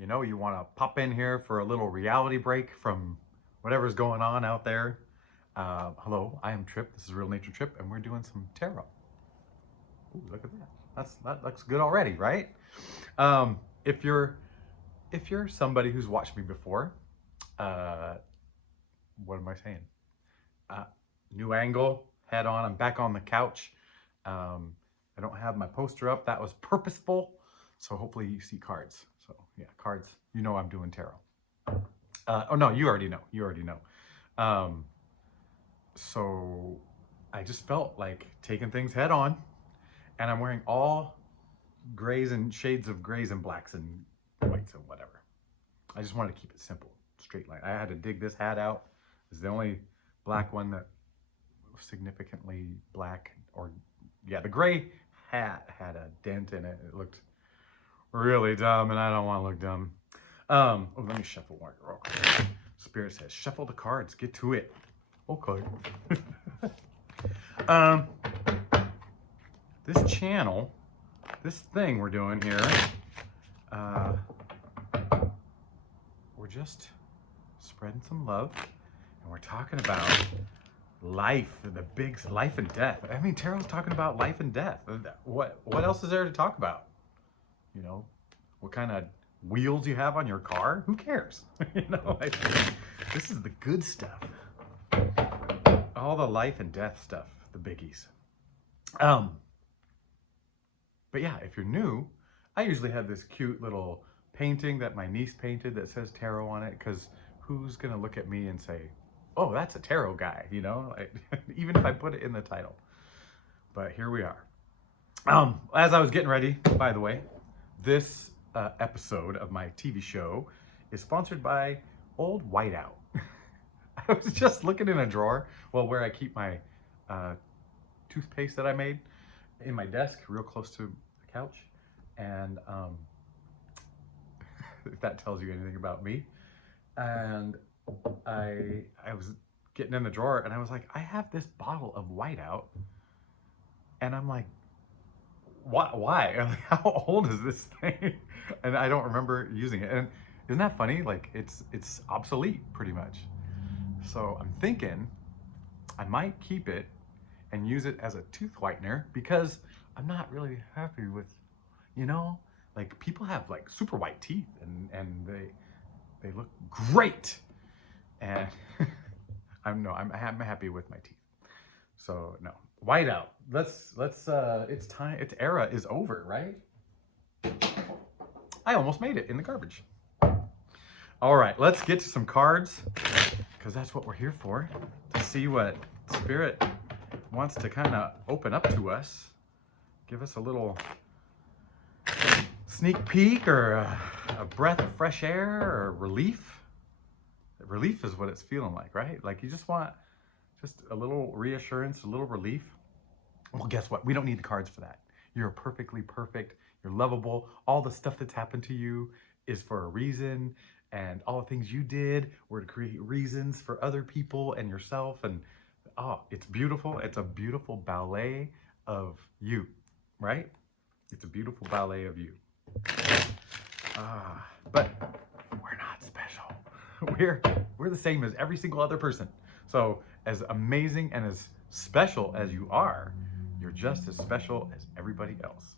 you know, you want to pop in here for a little reality break from whatever's going on out there. Hello, I am Trip. This is Real Nature Trip, and we're doing some tarot. Ooh, look at that. That looks good already, right? If you're somebody who's watched me before, what am I saying? New angle, head on. I'm back on the couch. I don't have my poster up. That was purposeful. So hopefully you see cards. So yeah, cards. You know I'm doing tarot. Oh no, you already know. You already know. So I just felt like taking things head on, and I'm wearing all grays and shades of grays and blacks and whites and whatever. I just wanted to keep it simple, straight line. I had to dig this hat out. It's the only black one that was significantly black, or yeah, the gray hat had a dent in it. It looked really dumb, and I don't want to look dumb. Oh, let me shuffle one real quick. Spirit says, shuffle the cards, get to it. Okay. This channel, this thing we're doing here, we're just spreading some love, and we're talking about life, the big life and death. I mean, tarot's talking about life and death. What else is there to talk about? You know, what kind of wheels you have on your car? Who cares? You know, like, this is the good stuff. All the life and death stuff, the biggies. But yeah, if you're new, I usually have this cute little painting that my niece painted that says tarot on it, because who's gonna look at me and say, oh, that's a tarot guy, you know, like, even if I put it in the title. But here we are. As I was getting ready, by the way, this episode of my TV show is sponsored by Old Whiteout. I was just looking in a drawer, well, where I keep my toothpaste that I made, in my desk, real close to the couch, and if that tells you anything about me. And I was getting in the drawer, and I was like, I have this bottle of Whiteout, and I'm like, why? I'm like, how old is this thing? And I don't remember using it. And isn't that funny? Like, it's obsolete pretty much. So I'm thinking I might keep it and use it as a tooth whitener, because I'm not really happy with, you know, like, people have like super white teeth, and they look great, and I'm happy with my teeth. So no, Whiteout. Let's it's time. Its era is over, right? I almost made it in the garbage. All right, let's get to some cards, because that's what we're here for, to see what Spirit wants to kind of open up to us, give us a little sneak peek, or a breath of fresh air, or relief. Relief is what it's feeling like, right? Like, you just want just a little reassurance, a little relief. Well, guess what? We don't need the cards for that. You're perfectly perfect. You're lovable. All the stuff that's happened to you is for a reason, and all the things you did were to create reasons for other people and yourself. And oh, it's beautiful. It's a beautiful ballet of you, right? It's a beautiful ballet of you. But we're not special. We're the same as every single other person. So as amazing and as special as you are, you're just as special as everybody else.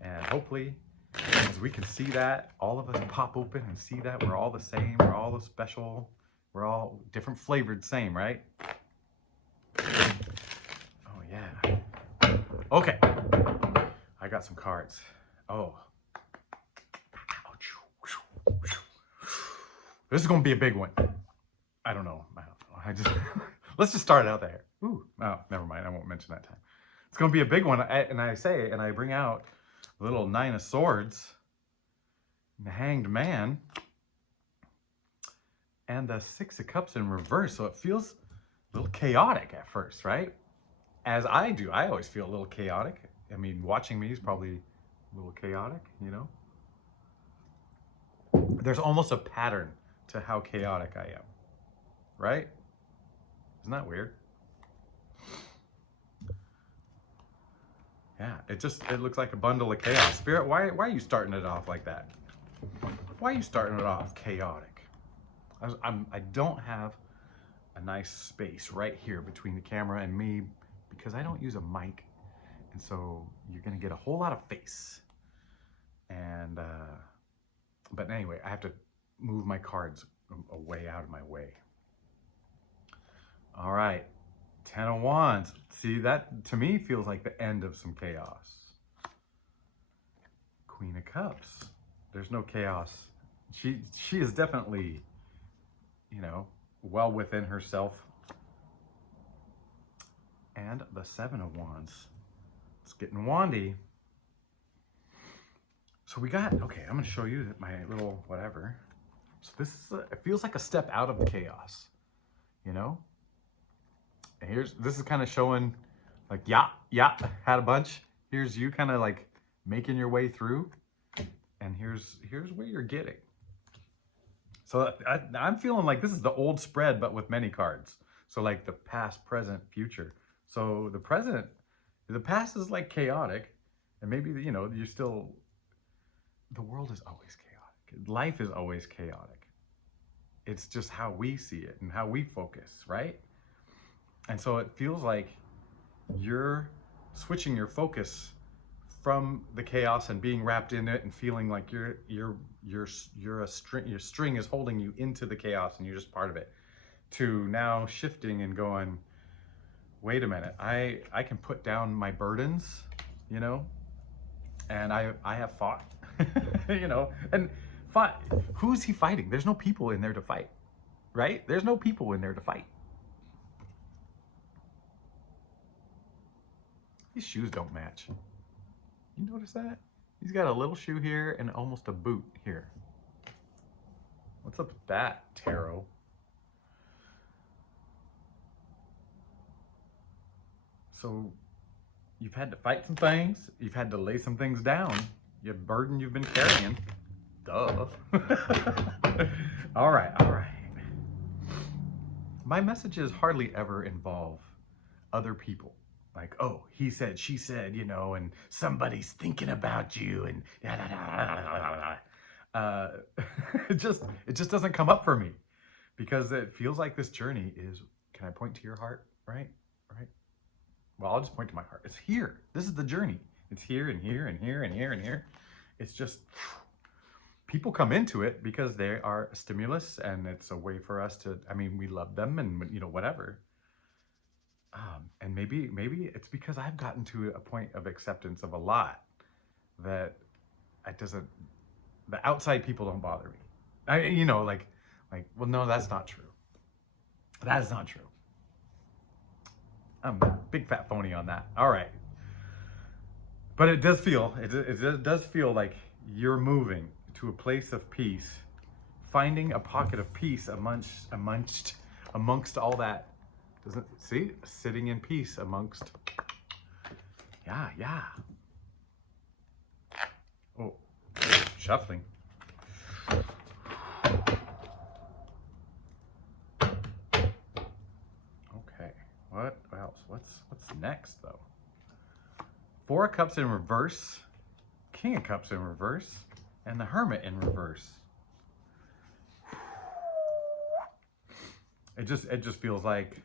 And hopefully, as we can see that, all of us pop open and see that we're all the same, we're all the special, we're all different flavored same, right? Oh yeah. Okay, I got some cards. Oh. This is gonna be a big one. I don't know. Let's just start it out there. Ooh, oh, never mind. I won't mention that time. It's gonna be a big one. And I bring out the little Nine of Swords, and the Hanged Man, and the Six of Cups in reverse. So it feels a little chaotic at first, right? As I do. I always feel a little chaotic. I mean, watching me is probably a little chaotic, you know? There's almost a pattern to how chaotic I am, right? Isn't that weird? Yeah, it looks like a bundle of chaos. Spirit, why are you starting it off like that? why are you starting it off chaotic? I don't have a nice space right here between the camera and me because I don't use a mic. And so you're gonna get a whole lot of face. And, but anyway, I have to move my cards away out of my way. All right, 10 of Wands. See, that to me feels like the end of some chaos. Queen of Cups. There's no chaos. She is definitely, you know, well within herself. And the 7 of Wands. It's getting wandy. So we got, okay, I'm gonna show you my little whatever. So this is, it feels like a step out of the chaos, you know? And this is kind of showing like, yeah, had a bunch. Here's you kind of like making your way through. And here's where you're getting. So I'm feeling like this is the old spread, but with many cards. So like the past, present, future. So the past is like chaotic. And maybe, you know, you're still, the world is always chaotic. Life is always chaotic. It's just how we see it and how we focus, right? And so it feels like you're switching your focus from the chaos and being wrapped in it and feeling like your string is holding you into the chaos and you're just part of it, to now shifting and going, wait a minute, I can put down my burdens, you know, and I have fought, you know, and fought. Who's he fighting? There's no people in there to fight, right? There's no people in there to fight. These shoes don't match. You notice that? He's got a little shoe here and almost a boot here. What's up with that, Tarot? So you've had to fight some things. You've had to lay some things down. Your burden you've been carrying. Duh. All right. My messages hardly ever involve other people. Like, oh, he said, she said, you know, and somebody's thinking about you, and it just doesn't come up for me, because it feels like this journey is. Can I point to your heart? Right. Well, I'll just point to my heart. It's here. This is the journey. It's here and here and here and here and here. It's just people come into it because they are a stimulus, and it's a way for us to. I mean, we love them, and you know, whatever. And maybe it's because I've gotten to a point of acceptance of a lot that the outside people don't bother me. You know, like, well, no, that's not true. That is not true. I'm a big fat phony on that. All right. But it does feel like you're moving to a place of peace, finding a pocket of peace amongst all that. Doesn't see, sitting in peace amongst. Yeah. Oh, shuffling. Okay, what else? What's next though? 4 of Cups in reverse, King of Cups in reverse, and the Hermit in reverse. It just feels like,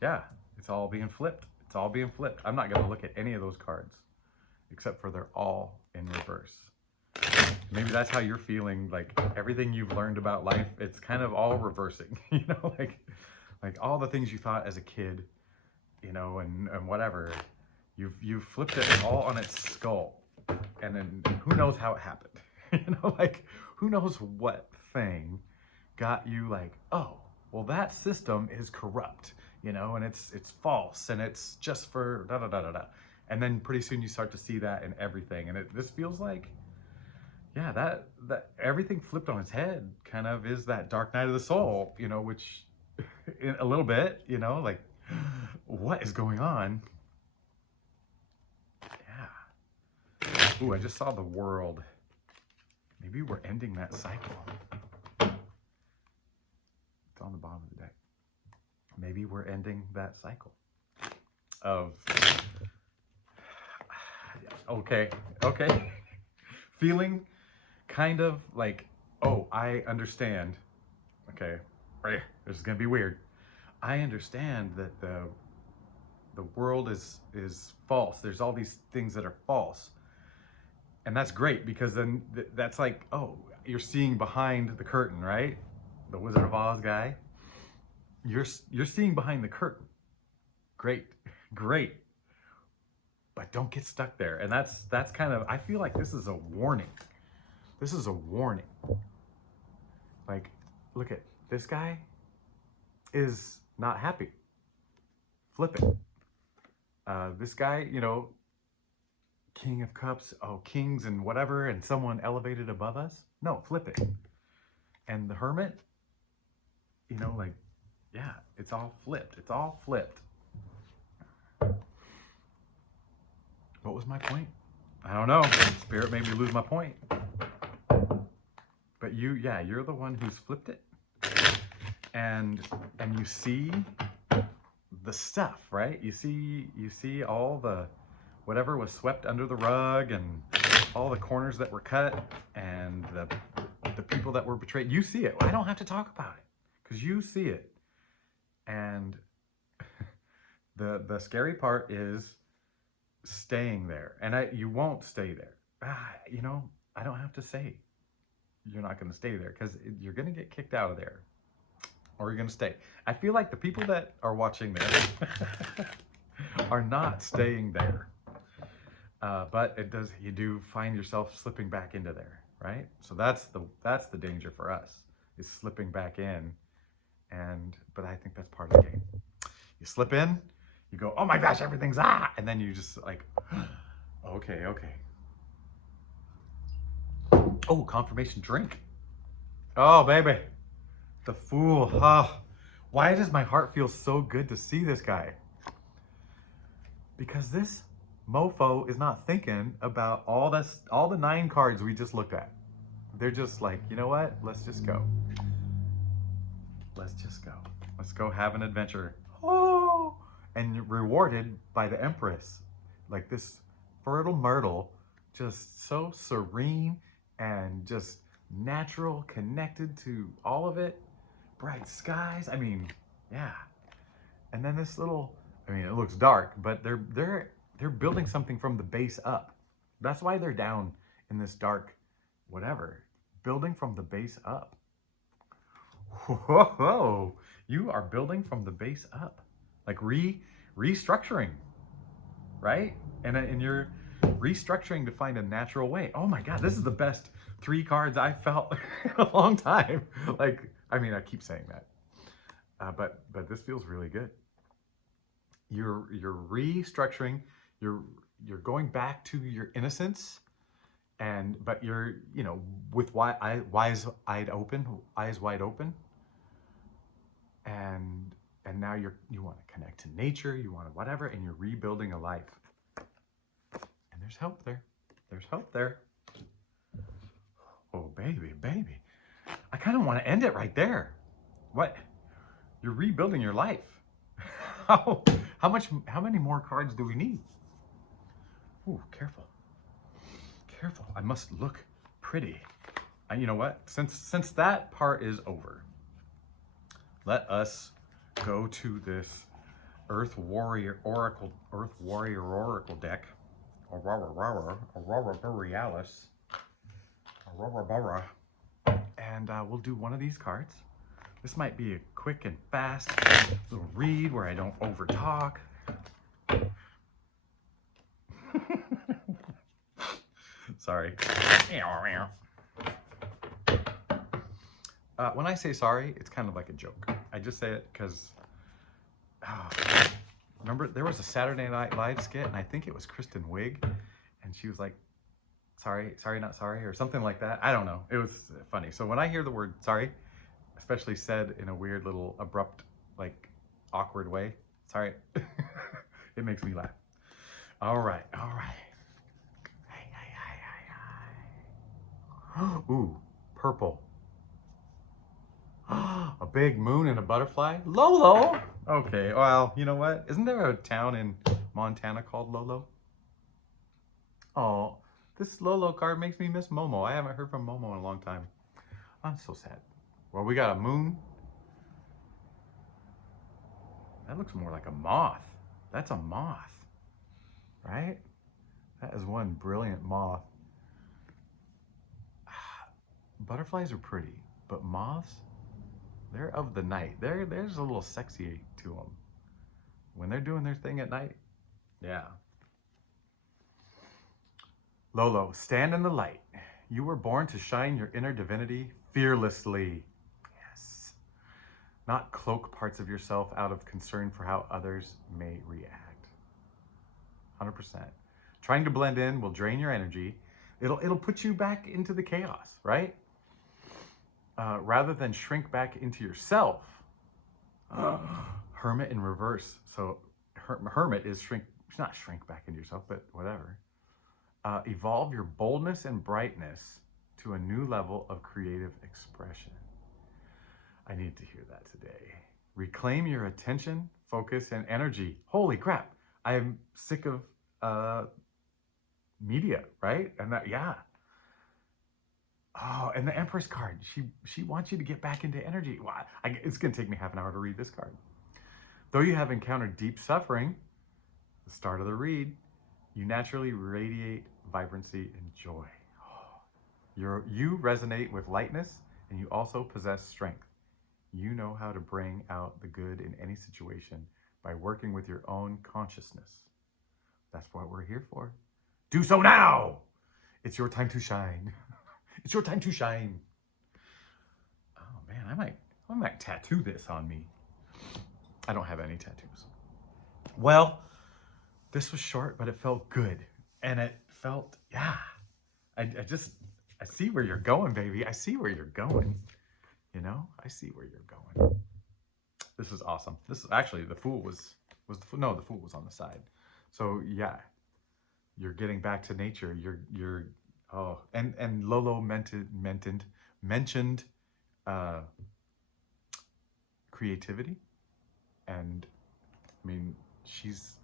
yeah, it's all being flipped. It's all being flipped. I'm not going to look at any of those cards, except for they're all in reverse. Maybe that's how you're feeling, like everything you've learned about life, it's kind of all reversing, you know, like all the things you thought as a kid, you know, and whatever, you've flipped it all on its skull. And then who knows how it happened, you know, like who knows what thing got you like, oh, well, that system is corrupt, you know, and it's false, and it's just for da da da da da. And then pretty soon you start to see that in everything, and this feels like, yeah, that everything flipped on its head kind of is that dark night of the soul, you know, which in a little bit, you know, like what is going on? Yeah. Ooh, I just saw the World. Maybe we're ending that cycle. On the bottom of the deck. Maybe we're ending that cycle of okay feeling kind of like Oh, I understand. Okay, right. This is gonna be weird. I understand that the world is false. There's all these things that are false, and that's great because then that's like, oh, you're seeing behind the curtain, right? The Wizard of Oz guy. You're seeing behind the curtain. Great, great. But don't get stuck there. And that's kind of, I feel like this is a warning. This is a warning. Like, look at this guy is not happy. Flip it. This guy, you know, King of Cups, oh, kings and whatever, and someone elevated above us. No, flip it. And the Hermit, you know, like, yeah, it's all flipped. It's all flipped. What was my point? I don't know. Spirit made me lose my point. But you, yeah, you're the one who's flipped it. And you see the stuff, right? You see all the whatever was swept under the rug and all the corners that were cut and the people that were betrayed. You see it. I don't have to talk about it because you see it. And the scary part is staying there. And you won't stay there. You know, I don't have to say you're not going to stay there because you're going to get kicked out of there. Or you're going to stay. I feel like the people that are watching this are not staying there. But it does, you do find yourself slipping back into there, right? So that's the danger for us, is slipping back in. But I think that's part of the game. You slip in, you go, oh my gosh, everything's and then you just like, okay. Oh, confirmation drink. Oh, baby. The Fool. Oh, why does my heart feel so good to see this guy? Because this mofo is not thinking about all the 9 cards we just looked at. They're just like, you know what? Let's just go. Let's just go. Let's go have an adventure. Oh, and rewarded by the Empress. Like this fertile myrtle, just so serene and just natural, connected to all of it. Bright skies. I mean, yeah. And then this little, I mean, it looks dark, but they're building something from the base up. That's why they're down in this dark whatever. Building from the base up. Whoa, you are building from the base up. Like restructuring, right? And you're restructuring to find a natural way. Oh my God, this is the best 3 cards I felt in a long time. Like, I mean, I keep saying that, but this feels really good. You're restructuring. You're going back to your innocence, but you're, you know, with eyes wide open, and now you want to connect to nature. You want to whatever, and you're rebuilding a life. And there's help there. There's hope there. Oh, baby. I kind of want to end it right there. What? You're rebuilding your life. How many more cards do we need? Ooh, careful. I must look pretty. You know what? Since that part is over, let us go to this Earth Warrior Oracle deck. Aurora Borealis. And we'll do one of these cards. This might be a quick and fast little read where I don't over talk. Sorry. When I say sorry, it's kind of like a joke. I just say it because, remember there was a Saturday Night Live skit, and I think it was Kristen Wiig, and she was like, sorry, not sorry, or something like that. I don't know. It was funny. So when I hear the word sorry, especially said in a weird little abrupt, like awkward way, sorry, it makes me laugh. All right. Ooh, purple. A big moon and a butterfly? Lolo! Okay, well, you know what? Isn't there a town in Montana called Lolo? Oh, this Lolo card makes me miss Momo. I haven't heard from Momo in a long time. I'm so sad. Well, we got a moon. That looks more like a moth. That's a moth, right? That is one brilliant moth. Butterflies are pretty, but moths, they're of the night. There's a little sexy to them. When they're doing their thing at night, yeah. Lolo, stand in the light. You were born to shine your inner divinity fearlessly. Yes. Not cloak parts of yourself out of concern for how others may react. 100%. Trying to blend in will drain your energy. It'll put you back into the chaos, right? Rather than shrink back into yourself. Hermit in reverse. So hermit is not shrink back into yourself, but whatever. Evolve your boldness and brightness to a new level of creative expression. I need to hear that today. Reclaim your attention, focus, and energy. Holy crap. I'm sick of media, right? And that, yeah. Oh, and the Empress card. She wants you to get back into energy. Well, it's going to take me half an hour to read this card. Though you have encountered deep suffering, the start of the read, you naturally radiate vibrancy and joy. You resonate with lightness, and you also possess strength. You know how to bring out the good in any situation by working with your own consciousness. That's what we're here for. Do so now! It's your time to shine. It's your time to shine. Oh man, I might tattoo this on me. I don't have any tattoos. Well, this was short, but it felt good. And it felt, yeah. I see where you're going, baby. I see where you're going. You know, I see where you're going. This is awesome. This is actually, the Fool was the Fool was on the side. So yeah, you're getting back to nature. You're oh, and Lolo mentioned creativity, and I mean she's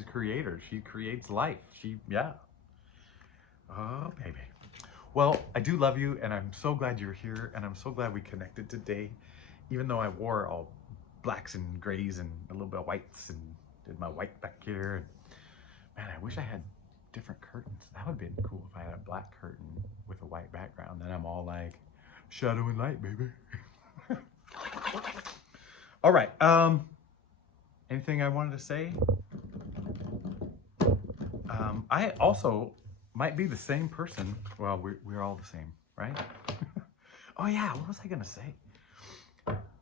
a creator. She creates life. Yeah. Oh baby. Well, I do love you, and I'm so glad you're here, and I'm so glad we connected today, even though I wore all blacks and grays and a little bit of whites and did my white back here. Man, I wish I had different curtains. That would have been cool if I had a black curtain with a white background. Then I'm all like, shadow and light, baby. All right. Anything I wanted to say? I also might be the same person. Well, we're all the same, right? Oh yeah, what was I gonna say?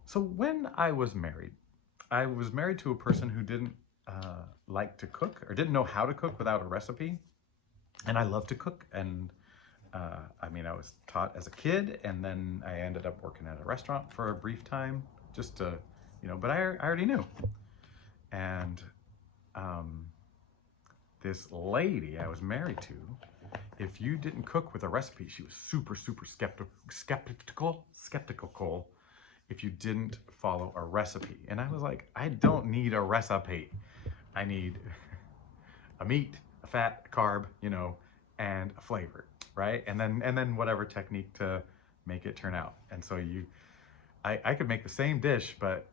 So when I was married to a person who didn't like to cook, or didn't know how to cook without a recipe. And I love to cook, and I mean, I was taught as a kid, and then I ended up working at a restaurant for a brief time, just to, but I already knew. And this lady I was married to, if you didn't cook with a recipe, she was super, super skeptical if you didn't follow a recipe. And I was like, I don't need a recipe. I need a meat, a fat, a carb, and a flavor, right? And then whatever technique to make it turn out. And so I could make the same dish, but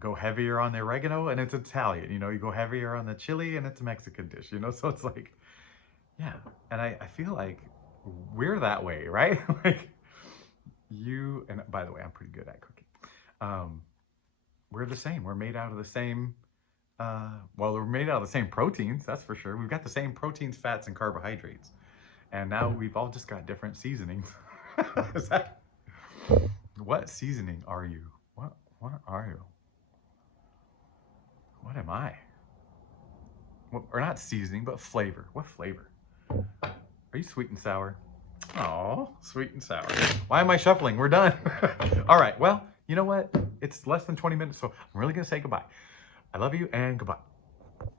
go heavier on the oregano and it's Italian. You go heavier on the chili and it's a Mexican dish. So it's like, yeah. And I feel like we're that way, right? Like and by the way, I'm pretty good at cooking. We're the same. We're made out of the same. Well, we're made out of the same proteins, that's for sure. We've got the same proteins, fats, and carbohydrates. And now we've all just got different seasonings. What seasoning are you? What are you? What am I? Or not seasoning, but flavor. What flavor? Are you sweet and sour? Oh, sweet and sour. Why am I shuffling? We're done. All right, well, you know what? It's less than 20 minutes, so I'm really gonna say goodbye. I love you and goodbye.